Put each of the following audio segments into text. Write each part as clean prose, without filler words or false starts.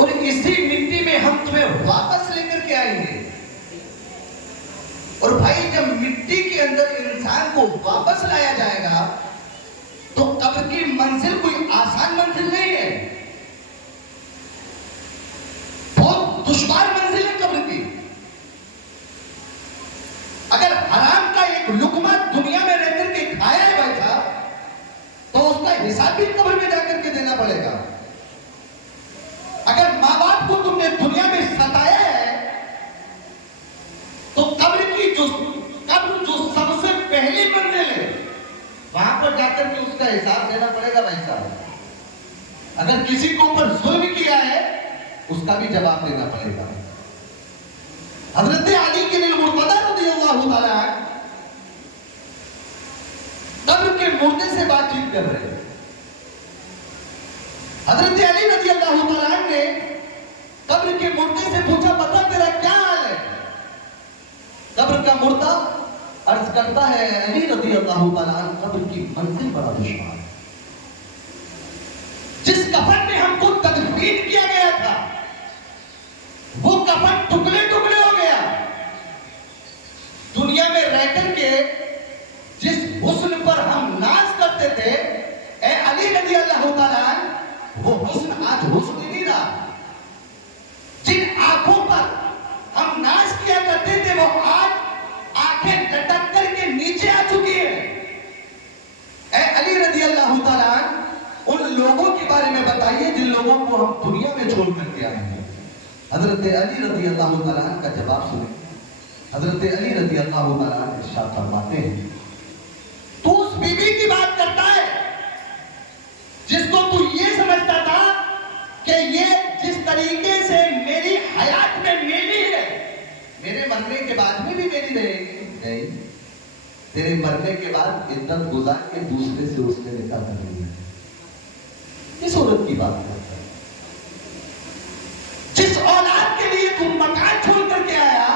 اور اسی مٹی میں ہم تمہیں واپس لے کر کے آئیں گے. اور بھائی جب مٹی کے اندر انسان کو واپس لایا جائے گا تو قبر کی منزل کوئی آسان منزل نہیں ہے، بہت دشوار منزل ہے قبر کی. اگر حرام کا ایک لقمہ دنیا میں رہ کر کے کھایا ہے بھائی صاحب تو اس کا حساب بھی قبر میں جا کر کے دینا پڑے گا. اگر ماں باپ کو تم نے دنیا میں ستایا ہے تو قبر جو سب سے پہلی منزل ہے وہاں پر جا کر کے اس کا حساب دینا پڑے گا بھائی صاحب. اگر کسی کو اوپر ظلم کیا ہے اس کا بھی جواب دینا پڑے گا. حضرت علی کے المرتضی رضی اللہ تعالی عنہ قبر کے مردے سے بات چیت کر رہے ہیں. حضرت علی رضی اللہ تعالی عنہ نے قبر کے مردے سے پوچھا بتا تیرا کیا حال ہے؟ قبر کا مردہ عرض کرتا ہے علی رضی اللہ تعالی عنہ قبر کی منزل بڑا دشوار ہے. جس کفن میں ہم کو تدفین کیا گیا تھا وہ کفن ٹکڑے ٹکڑے ہو گیا. دنیا میں رہ کر کے جس حسن پر ہم ناز کرتے تھے اے علی رضی اللہ تعالی عنہ وہ حسن آج حسن نہیں رہا. جن آنکھوں پر ہم ناز کیا کرتے تھے وہ آج آنکھیں لٹک کر کے نیچے آ چکی ہے. اے علی رضی اللہ تعالی عنہ ان لوگوں کے بارے میں بتائیے جن لوگوں کو ہم دنیا میں چھوڑ کر کے آئے ہیں. حضرت علی رضی اللہ تعالی عنہ کا جواب سنیں. حضرت علی رضی اللہ تعالی عنہ ارشاد فرماتے ہیں تو اس بی بی کی بات کرتا ہے جس کو تو یہ سمجھتا تھا کہ یہ جس طریقے سے میری حیات میں میری ہے میرے مرنے کے بعد میں بھی میری رہے گی. نہیں، تیرے مرنے کے بعد عدت گزار کے دوسرے سے اس نے نکاح کر لیا. کس عورت کی بات کرتا ہے؟ جس اولاد کے لیے تم مکان چھوڑ کر کے آیا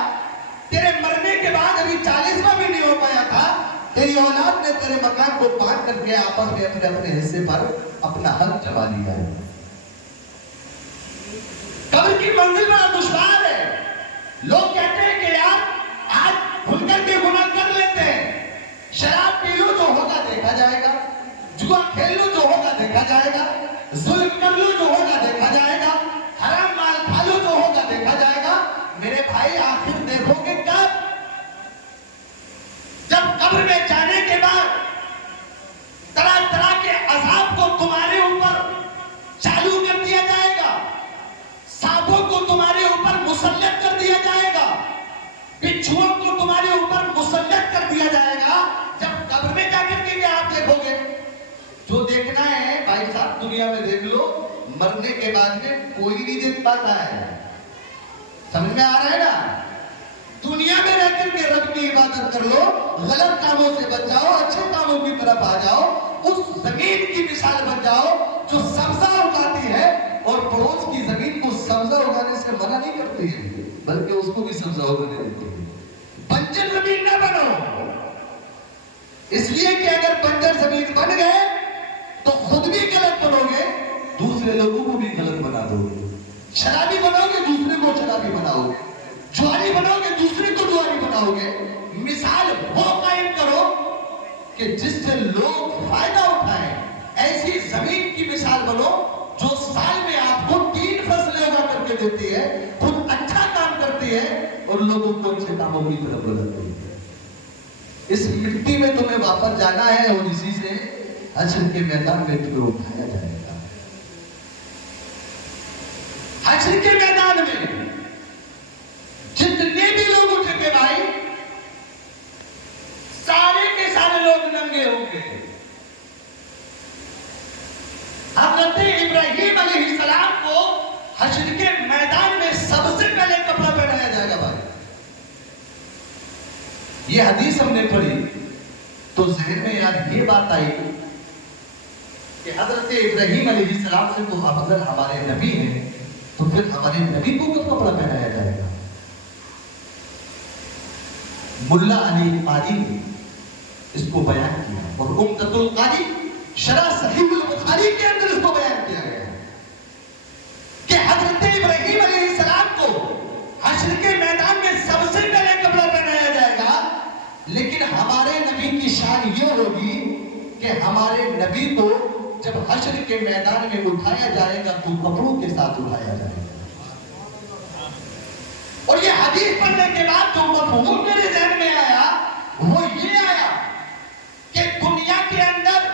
تیرے مرنے کے بعد ابھی 40واں بھی نہیں ہو پایا تھا تیری اولاد نے تیرے مکان کو بانٹ کر کے آپس میں اپنے اپنے حصے پر اپنا حق جما لیا ہے. قبر کی منزل بڑا دشوار ہے. لوگ کہتے ہیں کہ یار آج بھول کر کے گناہ کر لیتے ہیں. شراب پی لو جو ہوگا دیکھا جائے گا، جوا کھیل لو جو ہوگا دیکھا جائے گا، ظلم کر لو جو ہوگا دیکھا جائے گا، حرام مال کھا لو جو ہوگا دیکھا جائے گا. میرے بھائی آخر دیکھو گے کب؟ جب قبر میں جانے کے بعد طرح طرح کے عذاب کو تمہارے اوپر چالو کر دیا جائے گا، سانپوں کو تمہارے اوپر مسلط کر دیا جائے گا، بچھوؤں کو تمہارے اوپر مسلط کر دیا جائے گا. جب قبر میں جا کر کے آپ دیکھو گے جو دیکھنا ہے بھائی صاحب دنیا میں دیکھ لو، مرنے کے بعد میں کوئی نہیں دیکھ پاتا ہے. سمجھ میں آ رہا ہے نا؟ دنیا میں رہ کر کے رب کی عبادت کر لو، غلط کاموں سے بچ جاؤ، اچھے کاموں کی طرف آ جاؤ، اس زمین کی مثال بن جاؤ جو سبزہ اگاتی ہے اور پڑوس کی زمین کو سبزہ اگانے سے منع نہیں کرتی ہے بلکہ اس کو بھی سبزہ اگانے دیتی ہے. بنجر زمین نہ بنو، اس لیے کہ اگر بنجر زمین بن گئے تو خود بھی غلط بنو گے، دوسرے لوگوں کو بھی غلط بنا دو گے. شرابی بناؤ گے دوسرے کو شرابی بناؤ گے، جواری بناؤ گے دوسرے کو جواری بناؤ گے. مثال وہ قائم کرو کہ جس سے لوگ فائدہ اٹھائیں. ایسی زمین کی مثال بنو جو سال میں آپ کو 3 فصلیں اگا کر کے دیتی ہے، خود اچھا کام کرتی ہے اور لوگوں کو اچھے کاموں کی طرف بلاتی ہے. اس مٹی میں تمہیں واپس جانا ہے اور اسی سے حشر کے میدان میں تمہیں اٹھایا جائے گا. حشر کے میدان میں جتنے بھی لوگ اٹھے گے بھائی سارے کے سارے لوگ ننگے ہوں گے. حضرت ابراہیم علیہ السلام کو حشر کے میدان میں سب سے پہلے کپڑا پہنایا جائے گا بھائی. یہ حدیث ہم نے پڑھی تو ذہن میں یاد یہ بات آئی کہ حضرت ابراہیم علیہ السلام سے تو اگر ہمارے نبی ہیں تو پھر ہمارے نبی کو کب کپڑا پہنایا جائے گا؟ ملا علی قاری نے اس کو بیان کیا اور عمدۃ القاری شرح صحیح البخاری کے اندر اس کو بیان کیا گیا کہ حضرت شان یہ ہوگی کہ ہمارے نبی کو جب حشر کے میدان میں اٹھایا جائے گا تو کپڑوں کے ساتھ اٹھایا جائے گا. اور یہ حدیث پڑھنے کے بعد جو مفہوم میرے ذہن میں آیا وہ یہ آیا کہ دنیا کے اندر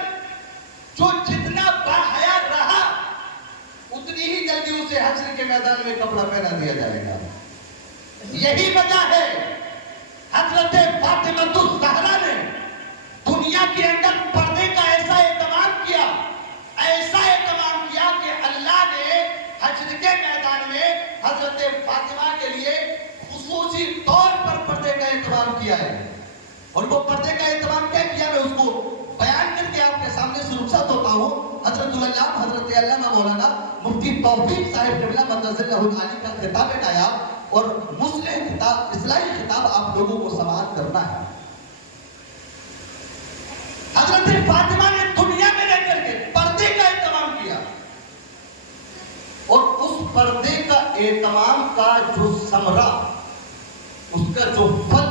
جو جتنا باحیا رہا اتنی ہی جلدی اسے حشر کے میدان میں کپڑا پہنا دیا جائے گا. یہی وجہ ہے حضرت فاطمہ الزہرا نے دنیا کے اندر پردے کا ایسا اہتمام کیا کہ اللہ نے حشر کے میدان میں حضرت فاطمہ کے لیے خصوصی طور پر پردے کا اہتمام کیا ہے. اور وہ پردے کا اہتمام کیا کیا میں اس کو بیان کر کے آپ کے سامنے سے رخصت ہوتا ہوں. حضرت علامہ مولانا مفتی توفیق صاحب قبلہ مدرج اللہ علی کا خطاب نایاب اور مصلح خطاب اصلاحی خطاب آپ لوگوں کو سماعت کرنا ہے. حضرت فاطمہ نے دنیا میں رہ کر کے پردے کا اہتمام کیا اور اس پردے کا اہتمام کا جو ثمرہ اس کا جو پھل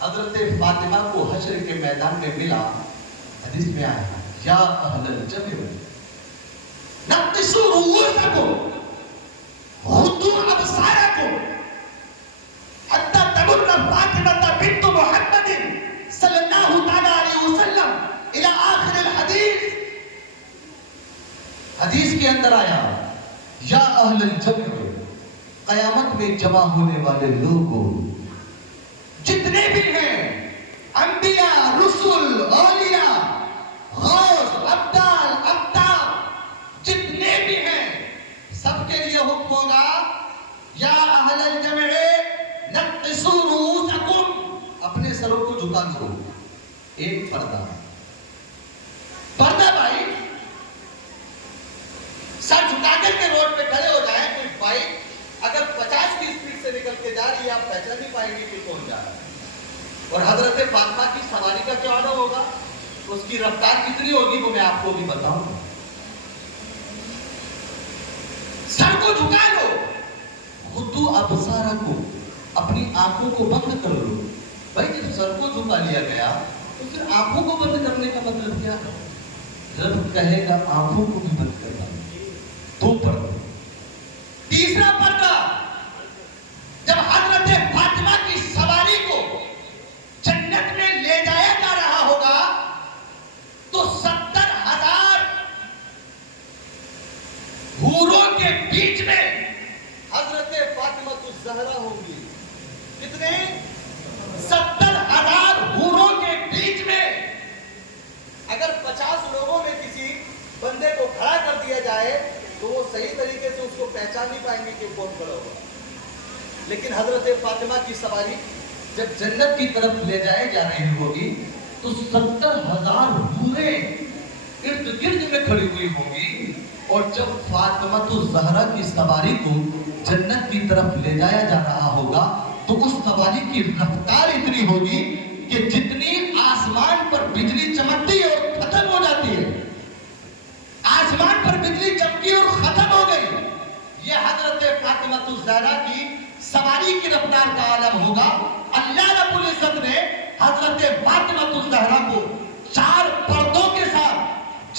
حضرت فاطمہ کو حشر کے میدان میں ملا. حدیث میں آیا یا اہل الجبر نقصوا رؤوسکم غضوا ابصارکم حتی تمر فاطمہ بنت محمد صلی اللہ تعالی علیہ وسلم الى آخر الحدیث. حدیث کے اندر آیا یا اہل الجبر قیامت میں جمع ہونے والے لوگوں جتنے بھی ہیں انبیاء رسول اولیاء غوث ابدال اقطاب جتنے بھی ہیں سب کے لیے حکم ہوگا یا اہل الجمع نقصوا رؤوسکم اپنے سروں کو جھکا کرو. ایک پردہ بھائی سر جھکا کر کے روڈ پہ کھڑے ہو جائیں کوئی بائک اگر 50 کی سپیڈ سے نکل کے جا رہی ہے آپ پہچان نہیں پائیں گے کہ کون جا رہا ہے. اور حضرت فاطمہ کی سواری کا کیا نہ ہوگا اس کی رفتار کتنی ہوگی وہ میں آپ کو بھی بتاؤں. سر کو جھکا لو غضوا ابصارکم اپنی آنکھوں کو بند کر لو. بھائی جب سر کو جھکا لیا گیا تو پھر آنکھوں کو بند کرنے کا مطلب کیا ہے؟ رب کہے گا آنکھوں کو بھی بند کرنا. دو پردے. تیسرا پردہ جب حضرت فاطمہ کی سواری کو جنت میں لے جایا جا رہا ہوگا تو 70,000 حوروں کے بیچ میں حضرت فاطمہ الزہرا ہوگی. کتنے 70,000 حوروں کے بیچ میں اگر 50 لوگوں میں کسی بندے کو کھڑا کر دیا جائے تو وہ صحیح طریقے سے اس کو پہچان نہیں پائیں گے کہ کون کھڑا ہوگا. لیکن حضرت فاطمہ کی سواری جب جنت کی طرف لے جائے جا رہی ہوگی تو 70,000 حوریں ارد گرد میں کھڑی ہوئی ہوں گی. اور جب فاطمہ الزہرا کی سواری کو جنت کی طرف لے جایا جا رہا ہوگا تو اس سواری کی رفتار اتنی ہوگی کہ جتنی آسمان پر بجلی چمکتی ہے اور ختم ہو جاتی ہے آسمان پر بجلی چمکی اور ختم ہو گئی. یہ حضرت فاطمہ الزہرا کی سواری کی رفتار کا عالم ہوگا. اللہ رب العزت نے حضرت فاطمہ الزہرا کو 4 پردوں کے ساتھ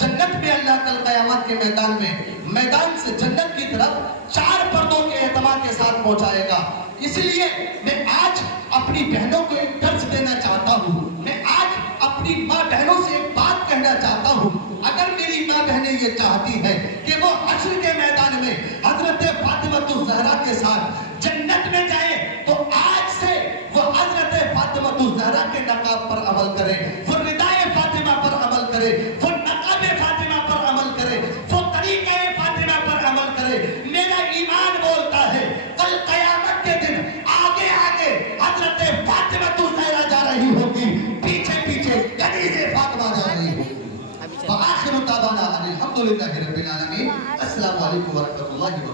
جنت میں اللہ کل قیامت کے میدان میں میدان سے جنت کی طرف 4 پردوں کے اہتمام کے ساتھ پہنچائے گا. اس لیے میں آج اپنی بہنوں کو ایک درس دینا چاہتا ہوں. میں آج اپنی ماں بہنوں سے ایک بات کہنا چاہتا ہوں. اگر میری ماں بہنیں یہ چاہتی ہیں کہ وہ حشر کے میدان میں حضرت فاطمہ الزہرا کے ساتھ جنت میں جائیں تو آج سے وہ حضرت فاطمہ الزہرا کے نقاب پر عمل کریں, وہ ردائے فاطمہ پر عمل کریں, وہ نقاب فاطمہ پر عمل کریں, وہ طریقہ فاطمہ پر عمل کریں. میرا ایمان بولتا ہے کل قیامت کے دن آگے آگے حضرت فاطمہ الزہرا جا رہی ہوگی, پیچھے پیچھے کنیز فاطمہ جا رہی ہوگی. وآخر دعوانا الحمدللہ رب العالمین. السلام علیکم ورحمۃ اللہ وبرکاتہ.